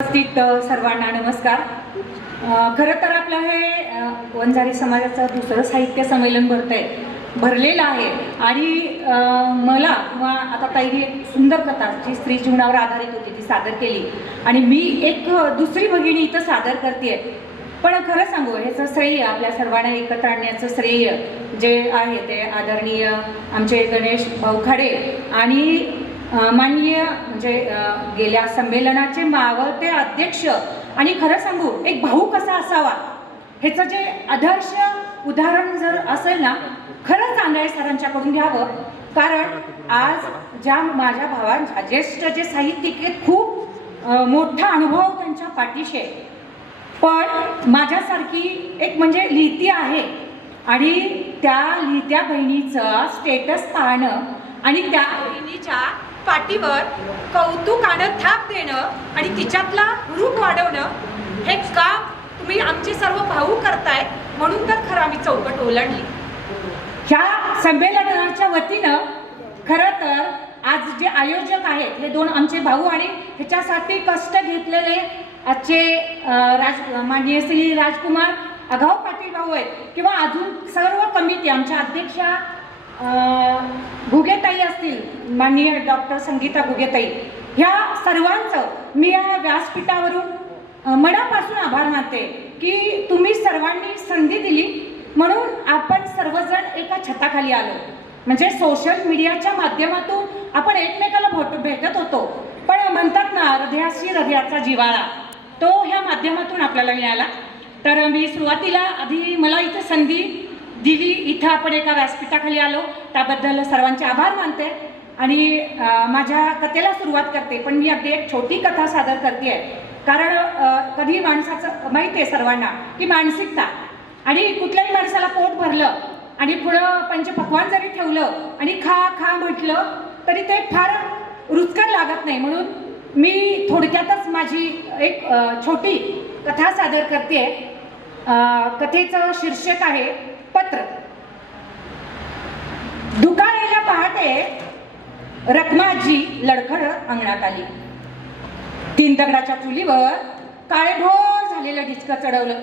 उपस्थित सर्वांना नमस्कार। खरं तर आपलं हे वंजारी समाजाचं दुसरं साहित्य संमेलन भरलेलं आहे आणि मला किंवा आता ताईने एक सुंदर कथा जी स्त्री जीवनावर आधारित होती ती सादर केली आणि मी एक दुसरी भगिनी इथं सादर करते। पण खरं सांगू ह्याचं श्रेय आपल्या सर्वांना एकत्र आणण्याचं श्रेय जे आहे ते आदरणीय आमचे गणेश भाऊ खाडे आणि माननीय म्हणजे गेल्या संमेलनाचे मावळते अध्यक्ष आणि खरं सांगू एक भाऊ कसा असावा ह्याचं जे आदर्श उदाहरण जर असेल ना खरंच आंधळे सरांच्याकडून घ्यावं। कारण आज ज्या माझ्या भावांच्या ज्येष्ठ जे साहित्यिक आहेत खूप मोठा अनुभव त्यांच्या पाठीशी आहे, पण माझ्यासारखी एक म्हणजे लिहिती आहे आणि त्या लिहित्या बहिणीचं स्टेटस पाहणं आणि त्या बहिणीच्या पाठीवर कौतुकानं थाप देणं आणि तिच्यातला रूप वाढवणं हे काम तुम्ही आमचे सर्व भाऊ करताय म्हणून तर खरं आम्ही चौकट ओलांडली। ह्या संमेलनाच्या वतीनं खरं तर आज जे आयोजक आहेत हे दोन आमचे भाऊ आणि ह्याच्यासाठी कष्ट घेतलेले आजचे माननीय श्री राजकुमार आघाव पाटील भाऊ आहेत किंवा अजून सर्व कमिटी आमच्या अध्यक्षा भुगेताई असतील, माननीय डॉक्टर संगीता भुगेताई, ह्या सर्वांचं मी या व्यासपीठावरून मनापासून आभार मानते की तुम्ही सर्वांनी संधी दिली म्हणून आपण सर्वजण एका छताखाली आलो। म्हणजे सोशल मीडियाच्या माध्यमातून आपण एकमेकाला भेटत होतो, पण म्हणतात ना हृदयाशी हृदयाचा जिव्हाळा तो ह्या माध्यमातून आपल्याला मिळाला। तर मी सुरुवातीला आधी मला इथे संधी दिली, इथं आपण एका व्यासपीठाखाली आलो त्याबद्दल सर्वांचे आभार मानते आणि माझ्या कथेला सुरुवात करते। पण मी अगदी एक छोटी कथा सादर करते कारण कधी माणसाचं माहिती आहे सर्वांना की मानसिकता आणि कुठल्याही माणसाला पोट भरलं आणि पुढं पंचपक्वान्न जरी ठेवलं आणि खा खा म्हटलं तरी ते फार रुचकर लागत नाही। म्हणून मी थोडक्यातच माझी एक छोटी कथा सादर करते। कथेचं शीर्षक आहे पत्र। दुकानेला पहाटे रखमाजी लडखडत अंगणात आली। 3 दगडाच्या चुलीवर काळेभोर झालेलं डिचकं चढवलं।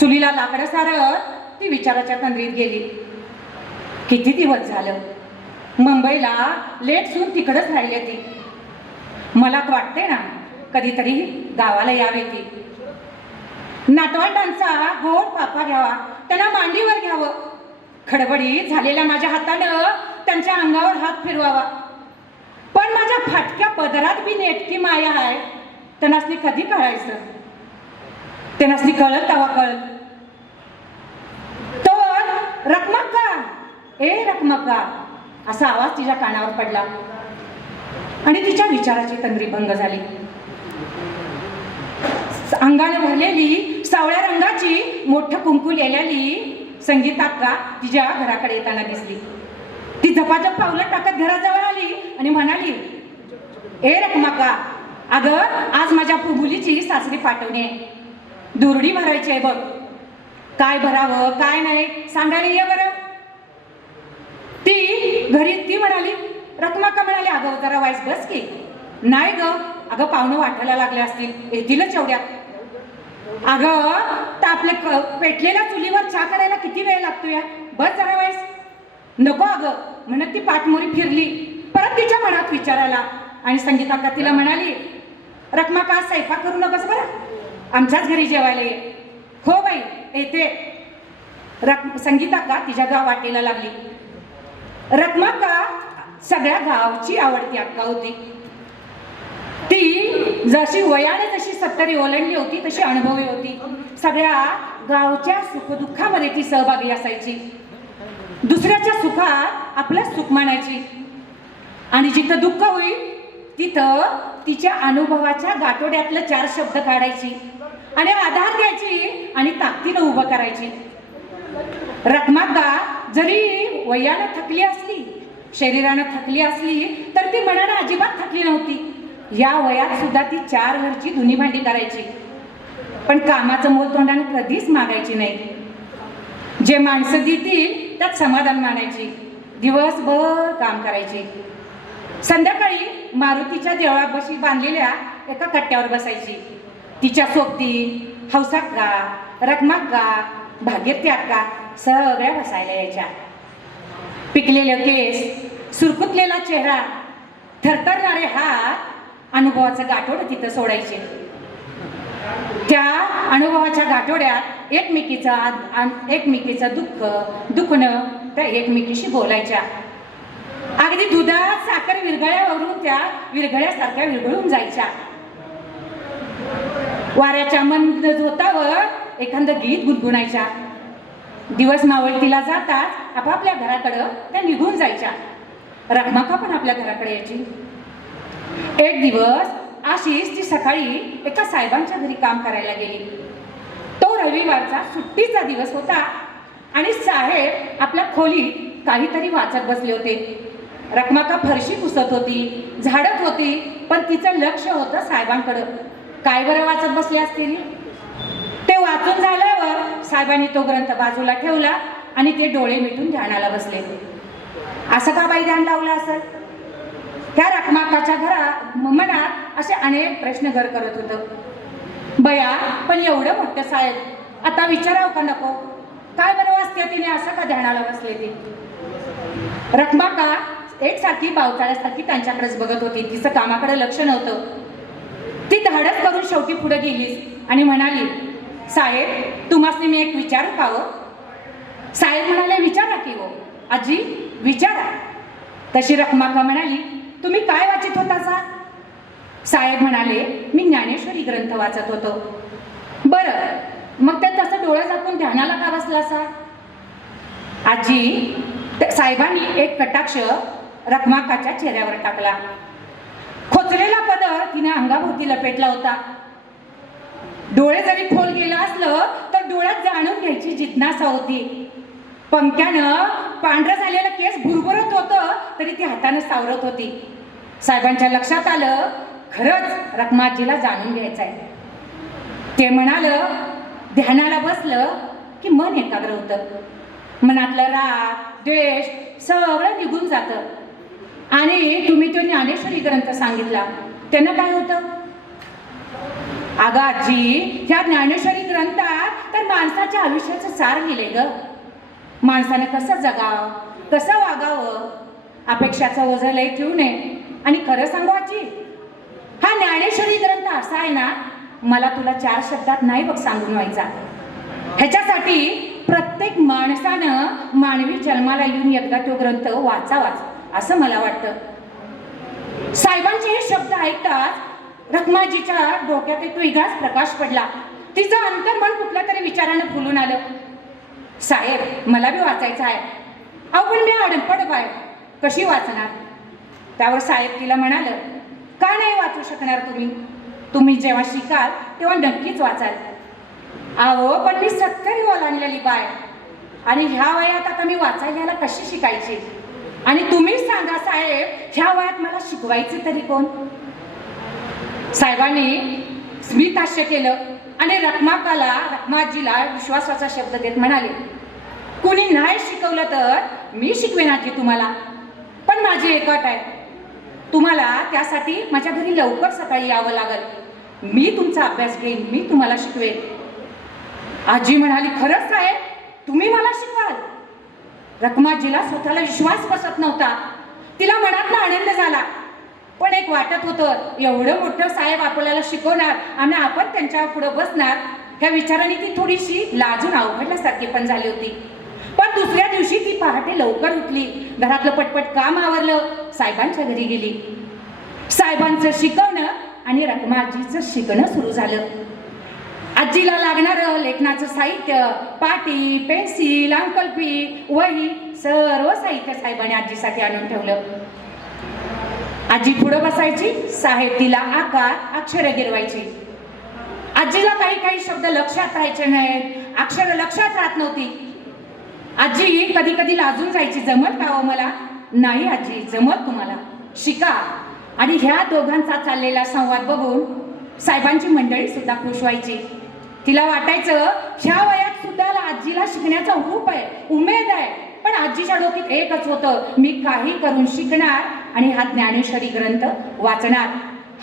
चुलीला लाकडं सारत ती विचाराच्या तंद्रीत गेली। किती दिवस झालं मुंबईला लेट सून तिकडच राहिली ती। मला वाटते ना कधीतरी गावाला यावे ती। नातवंडांचा गोड पापा घ्यावा, त्यांना मांडीवर घ्यावं, खडबडीत झालेल्या माझ्या हातानं त्यांच्या अंगावर हात फिरवावा। पण माझ्या फाटक्या पदरात बी नेटकी माया आहे, त्यांनासनी कधी कळायचं? त्यांनासनी कळत तवा कळत। तर रखमक्का ए रखमक्का असा आवाज तिच्या कानावर पडला आणि तिच्या विचाराची तंद्री भंग झाली। अंगाने भरलेली सावळ्या रंगाची मोठं कुंकू लिहिलेली संगीताक्का तिच्या घराकडे येताना दिसली। ती झपाझप पावलं टाकत घराजवळ आली आणि म्हणाली, ए रखमाका, अगं आज माझ्या मुलीची सासरी पाठवणे, दुरडी भरायची आहे बघ। काय भरावं काय नाही सांगायला ये बरं। ती घरी ती म्हणाली, रखमाका म्हणाली, अगं जरा वाईस बस की। नाही ग, अगं पाहुणं वाटायला लागले असतील, येतीलच एवढ्यात। अगं तर आपल्या पेटलेल्या चुलीवर चहा करायला किती वेळ लागतो या, बस जरा वाईस। नको अगं म्हणत ती पाठमोरी फिरली परत तिच्या मनात विचारायला आणि संगीताका तिला म्हणाली, रखमाका आज स्वयंपाक करू नकोस बरं, आमच्याच घरी जेवायला ये। हो बाई येते। संगीताका तिच्या गाव वाटेला लागली। रखमाका सगळ्या गावची आवडती अक्का होती। ती जशी वयाने जशी 70 ओलांडली होती तशी अनुभवी होती। सगळ्या गावच्या सुखदुःखामध्ये ती सहभागी असायची, दुसऱ्याच्या सुखात आपलं सुख मानायची आणि जिथं दुःख होईल तिथं तिच्या अनुभवाच्या गाठोड्यातलं 4 शब्द काढायची आणि आधार द्यायची आणि ताकदीनं उभं करायची। रखमाका जरी वयानं थकली असली, शरीरानं थकली असली तर ती मनानं अजिबात थकली नव्हती। या वयात सुद्धा ती 4 घरची धुनी भांडी करायची, पण कामाचं मोल तोंडाने कधीच मागायची नाही। जे माणसं देतील त्यात समाधान मानायची, दिवसभर काम करायची। संध्याकाळी मारुतीच्या देवळापाशी बांधलेल्या एका कट्ट्यावर बसायची. तिच्या सोबती हौसाक्का, रखमाक्का, भागीरथी अक्का सगळ्या बसायला यायच्या. पिकलेलं केस, सुरकुतलेला चेहरा, थरथरणारे हात अनुभवाचं गाठोडं तिथं सोडायचे. त्या अनुभवाच्या गाठोड्यात एकमेकीचं दुखणं त्या एकमेकीशी बोलायच्या. अगदी दुधात साखर विरघळ्यावरून त्या विरघळ्यासारख्या विरघळून जायच्या. वाऱ्याच्या मंद झोतावर एखादं गीत गुणगुणायच्या. दिवस मावळतीला जाताच आपापल्या घराकडं त्या निघून जायच्या. रखमाका पण आपल्या घराकडे यायची. एक दिवस अशीच ती सकाळी एका साहेबांच्या घरी काम करायला गेली. तो रविवारचा सुट्टीचा दिवस होता आणि साहेब आपल्या खोलीत काहीतरी वाचत बसले होते. रखमाका फरशी पुसत होती, झाडत होती, पण तिचं लक्ष होतं साहेबांकडं. काय बरं वाचत बसले असतील? ते वाचून झाल्यावर साहेबांनी तो ग्रंथ बाजूला ठेवला आणि ते डोळे मिटून ध्यानाला बसले. असं का बाई ध्यान लावलं असेल? त्या रखमाकाच्या मनात असे अनेक प्रश्न घर करत होतं. बया, पण एवढं मोठं साहेब, आता विचारावं का नको? काय बरं वाचते तिने असं का ध्यानाला बसले ती? रखमाका एकसारखी पावसाळ्यासारखी त्यांच्याकडेच बघत होती. तिचं कामाकडे लक्ष नव्हतं. ती धाडस करून शेवटी पुढे गेलीस आणि म्हणाली, साहेब, तुम्हासनी मी एक विचारू का हो? साहेब म्हणाले, विचारा की हो आजी, विचारा. तशी रखमाका म्हणाली, तुम्ही काय वाचत होता सा? साहेब म्हणाले, मी ज्ञानेश्वरी ग्रंथ वाचत होतो. बरं, मग त्या तसं डोळे झाकून ध्यानाला का बसला सा? आजी, साहेबांनी एक कटाक्ष रखमाकाच्या चेहऱ्यावर टाकला. खोचलेला पदर तिने अंगाभोवती लपेटला होता. डोळे जरी खोल गेलं असलं तर डोळ्यात जाणून घ्यायची जिज्ञासा होती. पंख्यानं पांढरं झालेलं केस भुरभुरत होतं तरी ती हाताने सावरत होती. साहेबांच्या लक्षात आलं, खरंच रखमाजीला जाणून घ्यायचं आहे. ते म्हणालं, ध्यानाला बसलं की मन एकाग्र होतं. मनातलं राग, द्वेष सगळं निघून जातं. आणि तुम्ही तो ज्ञानेश्वरी ग्रंथ सांगितला, त्यानं काय होतं? अगं आजी, ह्या ज्ञानेश्वरी ग्रंथात तर माणसाच्या आयुष्याचं सार लिहिले ग. माणसाने कसं जगावं, कसं वागावं, अपेक्षाचं ओझं लय ठेवू नये. आणि खरं सांगू आजी, हा ज्ञानेश्वरी ग्रंथ असा आहे ना, मला तुला 4 शब्दात नाही बघ सांगून व्हायचा. ह्याच्यासाठी प्रत्येक माणसानं मानवी जन्माला येऊन एकदा तो ग्रंथ वाचावाच असं मला वाटतं. साहेबांचे हे शब्द ऐकताच रखमाजीच्या डोक्यात एक वेगळाच प्रकाश पडला. तिचं अंतर्मन कुठल्या तरी विचारानं फुलून आलं. साहेब, मला बी वाचायचं आहे. अहो, पण मी अडपड बाय, कशी वाचणार? त्यावर साहेब तिला म्हणालं, का नाही वाचू शकणार तुम्ही? तुम्ही जेव्हा शिकाल तेव्हा नक्कीच वाचाल. अहो, पण मी 70 ओलांडलेली बाय आणि ह्या वयात आता मी वाचायला कशी शिकायची? आणि तुम्हीच सांगा साहेब, ह्या वयात मला शिकवायचे तरी कोण? साहेबांनी स्मितहास्य केलं आणि रखमाजीला विश्वासाचा शब्द देत म्हणाले, कुणी नाही शिकवलं तर मी शिकवेन आजी तुम्हाला. पण माझी एक अट आहे, तुम्हाला त्यासाठी माझ्या घरी लवकर सकाळी यावं लागेल. मी तुमचा अभ्यास घेईन, मी तुम्हाला शिकवेन. आजी म्हणाली, खरंच साहेब, तुम्ही मला शिकवाल? रखमाजीला स्वतःला विश्वास बसत नव्हता. तिला मनातला आनंद झाला, पण एक वाटत होतं, एवढं मोठं साहेब आपल्याला शिकवणार आणि आपण त्यांच्या पुढे बसणार, ह्या विचाराने ती थोडीशी लाजून अवघडल्यासारखी पण झाली होती. पण दुसऱ्या दिवशी ती पहाटे लवकर उठली, घरातलं पटपट काम आवरलं, साहेबांच्या घरी गेली. साहेबांचं शिकवणं आणि रखमाजीचं शिकणं सुरू झालं. आजीला लागणारं लेखनाचं साहित्य, पाटी, पेन्सिल, अंकलपी, वही, सर्व साहित्य साहेबांनी आजीसाठी आणून ठेवलं. आजी पुढं बसायची, साहेब तिला आकार, अक्षरं गिरवायची. आजीला काही शब्द लक्षात राहायचे नाहीत, अक्षरं लक्षात राहत नव्हती. आजी कधी कधी लाजून जायची, जमत का हो मला? नाही आजी, जमत तुम्हाला, शिका. आणि ह्या दोघांचा चाललेला संवाद बघून साहेबांची मंडळी सुद्धा खुश व्हायची. तिला वाटायचं, ह्या वयात सुद्धा आजीला शिकण्याचा हुरूप आहे, उमेद आहे. पण आजीच्या डोक्यात एकच होतं, मी काही करून शिकणार आणि हा ज्ञानेश्वरी ग्रंथ वाचणार.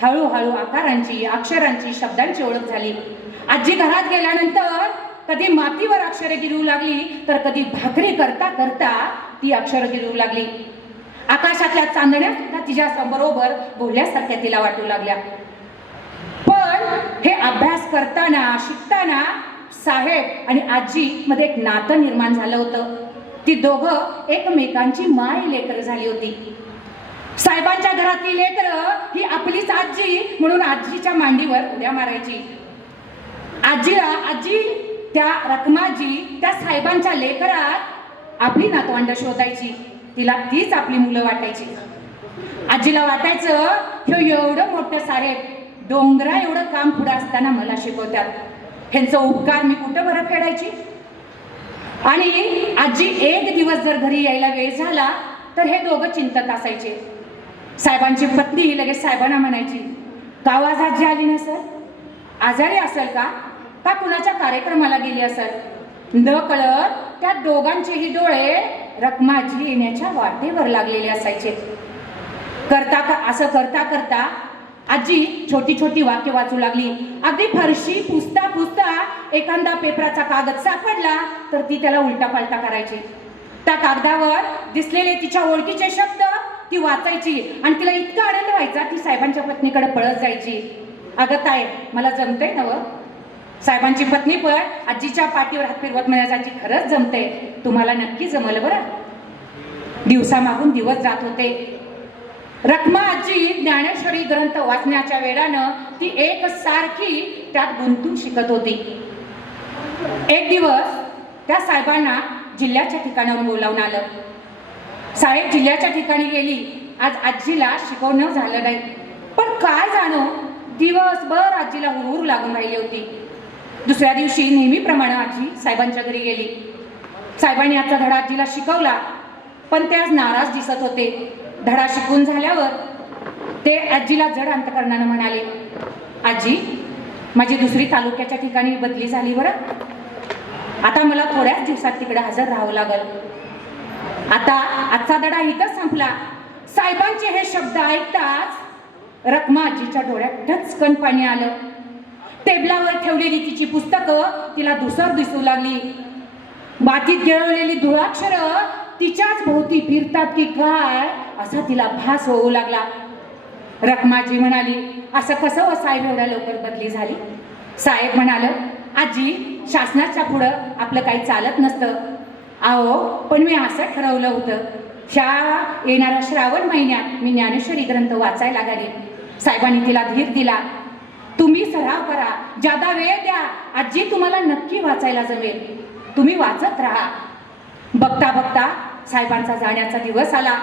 हळूहळू आकारांची, अक्षरांची, शब्दांची ओळख झाली. आजी घरात गेल्यानंतर कधी मातीवर अक्षरे गिरवू लागली, तर कधी भाकरी करता करता ती अक्षरं गिरवू लागली. आकाशातल्या चांदण्या सुद्धा तिच्या बरोबर बोलल्यासारख्या तिला वाटू लागल्या. पण हे अभ्यास करताना, शिकताना साहेब आणि आजी मध्ये एक नातं निर्माण झालं होतं. ती दोघं एकमेकांची माय लेकरं झाली होती. साहेबांच्या घरातली लेकरं ही आपलीच आजी म्हणून आजीच्या मांडीवर उड्या मारायची. आजी त्या रखमाजी त्या साहेबांच्या लेकरात आपली नातवंड शोधायची. तिला तीच आपली मुलं वाटायची. आजीला वाटायचं हे एवढं मोठं साहेब डोंगरा एवढं काम पुढे असताना मला शिकवतात, ह्यांचं उपकार मी कुठं बरं फेडायची. आणि आजी एक दिवस जर घरी यायला वेळ झाला तर हे दोघं चिंतत असायचे. साहेबांची पत्नी ही लगेच साहेबांना म्हणायची, गावात आजी आली नसेल, आजारी असेल का कुणाच्या कार्यक्रमाला गेली असेल. न कळत त्या दोघांचेही डोळे रखमाजी येण्याच्या वाटेवर लागलेले असायचे. असं करता करता आजी छोटी छोटी वाक्य वाचू लागली. अगदी फरशी पुसता पुसता एखादा पेपराचा कागद सापडला तर ती त्याला उलटा पालटा करायची. त्या कागदावर दिसलेले तिच्या ओळखीचे शब्द ती वाचायची आणि तिला इतका आनंद व्हायचा की साहेबांच्या पत्नीकडे पळत जायची. अगं ताई, मला जमतंय ना व. साहेबांची पत्नी पण आजीच्या पाठीवर हात फिरवत म्हणायची, खरंच जमतंय, तुम्हाला नक्की जमलं बरं. दिवसामागून दिवस जात होते. रखमा आजी ज्ञानेश्वरी ग्रंथ वाचण्याच्या वेळानं ती एक सारखी त्यात गुंतून शिकत होती. एक दिवस त्या साहेबांना जिल्ह्याच्या ठिकाणावर बोलावून आलं. साहेब जिल्ह्याच्या ठिकाणी गेली. आज आजीला शिकवणं झालं नाही, पण काय जाणो दिवसभर आजीला हुरहुर लागून राहिली होती. दुसऱ्या दिवशी नेहमीप्रमाणे आजी साहेबांच्या घरी गेली. साहेबांनी आजचा धडा आजीला शिकवला, पण ते आज नाराज दिसत होते. धडा शिकून झाल्यावर ते आजीला जड अंतकरणानं म्हणाले, आजी, माझी दुसरी तालुक्याच्या ठिकाणी बदली झाली बरं. आता मला थोड्याच दिवसात तिकडे हजर राहावं लागल. आता आजचा धडा इथंच संपला. साहेबांचे हे शब्द ऐकताच रखमा आजीच्या डोळ्यात टचकन पाणी आलं. टेबलावर ठेवलेली तिची पुस्तकं तिला धुसर दिसू लागली. मातीत गिळवलेली धुळाक्षरं तिच्याच भोवती फिरतात की काय असा तिला भास होऊ लागला. रखमाजी म्हणाली, असं कसं व साहेब एवढ्या लवकर बदली झाली. साहेब म्हणाल, आजी, शासनाच्या पुढं आपलं काही चालत नसतं. अहो, पण मी असं ठरवलं होतं, येणाऱ्या श्रावण महिन्यात मी ज्ञानेश्वरी ग्रंथ वाचायला गेली. साहेबांनी तिला धीर दिला, तुम्ही सराव करा, जादा वेळ द्या, आजी तुम्हाला नक्की वाचायला जमेल, तुम्ही वाचत राहा. बघता बघता साहेबांचा जाण्याचा दिवस आला.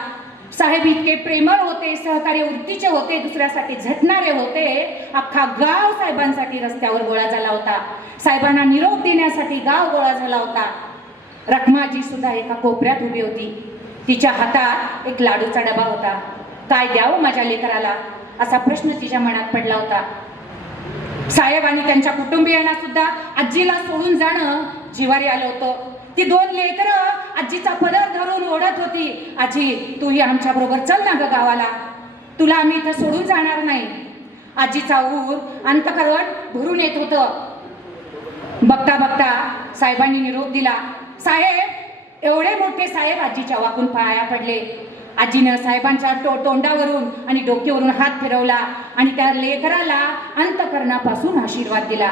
साहेब इतके प्रेमळ होते, सहकार्य वृत्तीचे होते, दुसऱ्यासाठी झटणारे होते. अख्खा गाव साहेबांसाठी रस्त्यावर गोळा झाला होता. साहेबांना निरोप देण्यासाठी गाव गोळा झाला होता. रखमाजी सुद्धा एका कोपऱ्यात उभी होती. तिच्या हातात एक लाडूचा डबा होता. काय द्यावं माझ्या लेकराला असा प्रश्न तिच्या मनात पडला होता. साहेब आणि त्यांच्या कुटुंबियांना सुद्धा आजीला सोडून जाणं जिवारी आलं होतं. ती दोन लेकरं आजीचा पदर धरून ओढत होती, आजी, तूही आमच्या बरोबर चल ना ग गावाला, तुला आम्ही इथं सोडून जाणार नाही. आजीचा ऊर अंतकरण भरून येत होतं. बघता बघता साहेबांनी निरोप दिला. साहेब, एवढे मोठे साहेब आजीच्या वाकून पाया पडले. आजीनं साहेबांच्या तोंडावरून आणि डोक्यावरून हात फिरवला आणि त्या लेकराला अंतकरणापासून आशीर्वाद दिला.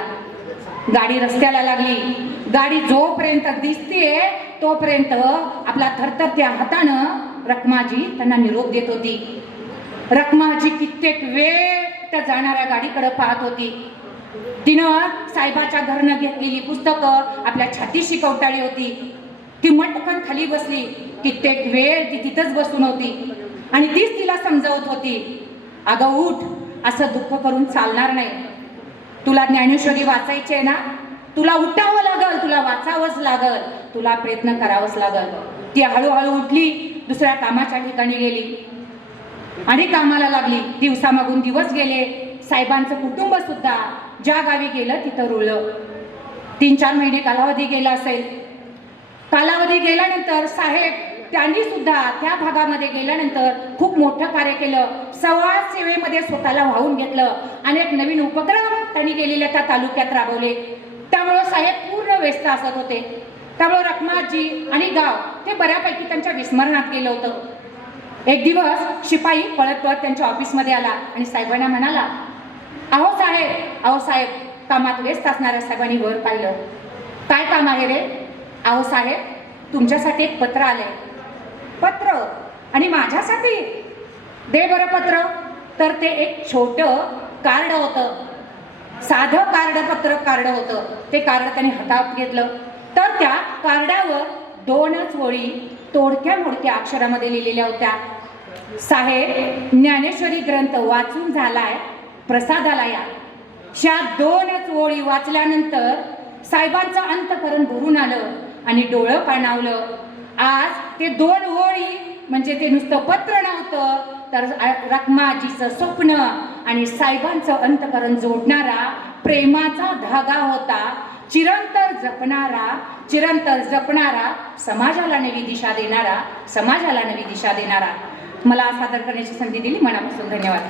गाडी रस्त्याला लागली. गाडी जोपर्यंत दिसतेय तोपर्यंत आपला थरथरत्या हातानं रखमाजी त्यांना निरोप देत होती. रखमाजी कित्येक वेळ त्या जाणाऱ्या गाडीकडे पाहत होती. तिनं साहेबाच्या घरनं घेतलेली पुस्तकं आपल्या छातीशी कवटाळली होती. ती मटकन खाली बसली. कित्येक वेळ ती तिथंच बसून होती आणि तीच तिला समजावत होती, अगं उठ, असं दुःख करून चालणार नाही. तुला ज्ञानेश्वरी वाचायची आहे ना, तुला उठावं लागल, तुला वाचावंच लागल, तुला प्रयत्न करावंच लागल. ती हळूहळू उठली, दुसऱ्या कामाच्या ठिकाणी गेली आणि कामाला लागली. दिवसामागून दिवस गेले. साहेबांचं कुटुंब सुद्धा ज्या गावी गेलं तिथं रुळलं. 3-4 महिने कालावधी गेला असेल. कालावधी गेल्यानंतर साहेब त्यांनी सुद्धा त्या भागामध्ये गेल्यानंतर खूप मोठं कार्य केलं. समाज सेवेमध्ये स्वतःला वाहून घेतलं. अनेक नवीन उपक्रम त्यांनी केलेले त्या तालुक्यात राबवले. त्यामुळे साहेब पूर्ण व्यस्त असत होते. त्यामुळे रखमाजी आणि गाव हे बऱ्यापैकी त्यांच्या विस्मरणात गेलं होतं. एक दिवस शिपाई पळत पळत त्यांच्या ऑफिसमध्ये आला आणि साहेबांना म्हणाला, अहो साहेब, कामात व्यस्त असणाऱ्या साहेबांनी वर पाहिलं. काय काम आहे रे? अहो साहेब, तुमच्यासाठी एक पत्र आले. पत्र? आणि माझ्यासाठी? दे बरं पत्र. तर ते एक छोटं कार्ड होतं, साधं कार्ड होतं. ते कार्ड त्यांनी हातात घेतलं. तर त्या कार्डावर 2च ओळी तोडक्या मोडक्या अक्षरामध्ये लिहिलेल्या होत्या. साहेब, ज्ञानेश्वरी ग्रंथ वाचून झालाय, प्रसादाला या. ह्या 2च ओळी वाचल्यानंतर साहेबांचं अंतःकरण भरून आलं आणि डोळं पाणावलं. आज ते 2 ओळी म्हणजे ते नुसतं पत्र नव्हतं, तर रखमाजीचं स्वप्न आणि साहेबांचं अंतःकरण जोडणारा प्रेमाचा धागा होता. चिरंतर जपणारा, समाजाला नवी दिशा देणारा. मला सादर करण्याची संधी दिली, मनापासून धन्यवाद.